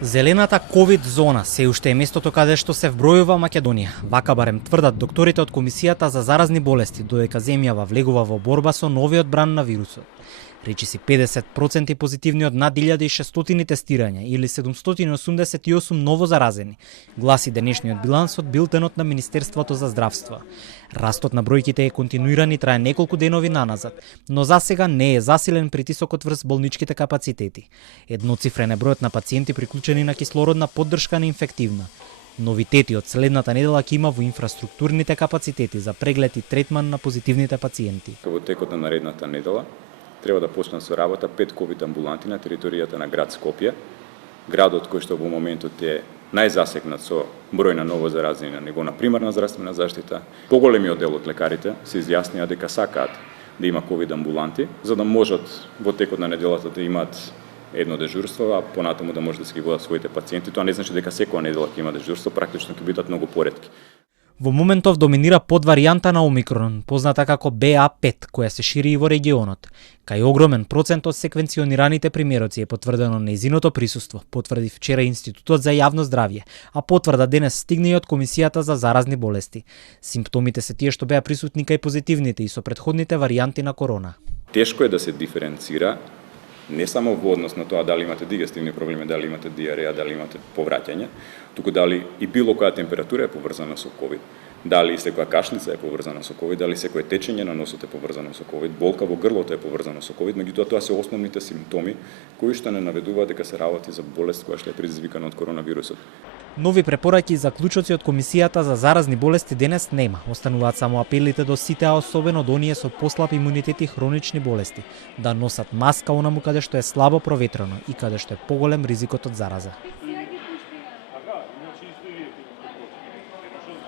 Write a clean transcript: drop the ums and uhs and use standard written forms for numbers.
Зелената ковид зона се уште е местото каде што се вбројува Македонија. Вака барем тврдат докторите од Комисијата за заразни болести, додека земјава влегува во борба со новиот бран на вирусот. Речиси 50% позитивни од над 1600 тестирања или 788 ново заразени, гласи денешниот биланс од билтенот на Министерството за здравство. Растот на бројките е континуиран и трае неколку денови наназад, но засега не е засилен притисокот врз болничките капацитети. Едноцифрен е бројот на пациенти приклучени на кислородна поддршка неинфективна. Новитети од следната недела ќе има во инфраструктурните капацитети за преглед и третман на позитивните пациенти. Во текот на наредната недела треба да почнат со работа 5 ковид амбуланти на територијата на град Скопје, градот кој што во моментот е најзасегнат со број на ново заразени на ниво на примарна здравствена заштита. Поголемиот дел од лекарите се изјаснија дека сакаат да има ковид амбуланти, за да можат во текот на неделата да имаат едно дежурство, а понатаму да може да се ги водат своите пациенти. Тоа не значи дека секоја недела ќе има дежурство, практично ќе бидат многу поретки. Во моментов доминира подваријанта на Омикрон, позната како BA5, која се шири и во регионот. Кај огромен процент од секвенционираните примероци е потврдено нејзиното присуство, потврди вчера Институтот за јавно здравје, а потврда денес стигна и од Комисијата за заразни болести. Симптомите се тие што беа присутни кај позитивните и со претходните варијанти на корона. Тешко е да се диференцира не само во однос на тоа дали имате дигестивни проблеми, дали имате диареја, дали имате повраќање, туку дали и било која температура е поврзана со ковид, дали секоја кашлица е поврзана со ковид, дали секое течење на носот е поврзано со ковид, болка во грлото е поврзано со ковид, меѓутоа тоа се основните симптоми кои што не наведуваат дека се работи за болест која што е предизвикана од коронавирусот. Нови препораки и заклучоци од Комисијата за заразни болести денес нема. Остануваат само апелите до сите, а особено до оние со послаб имунитет и хронични болести, да носат маска онаму каде што е слабо проветрено и каде што е поголем ризикот од зараза.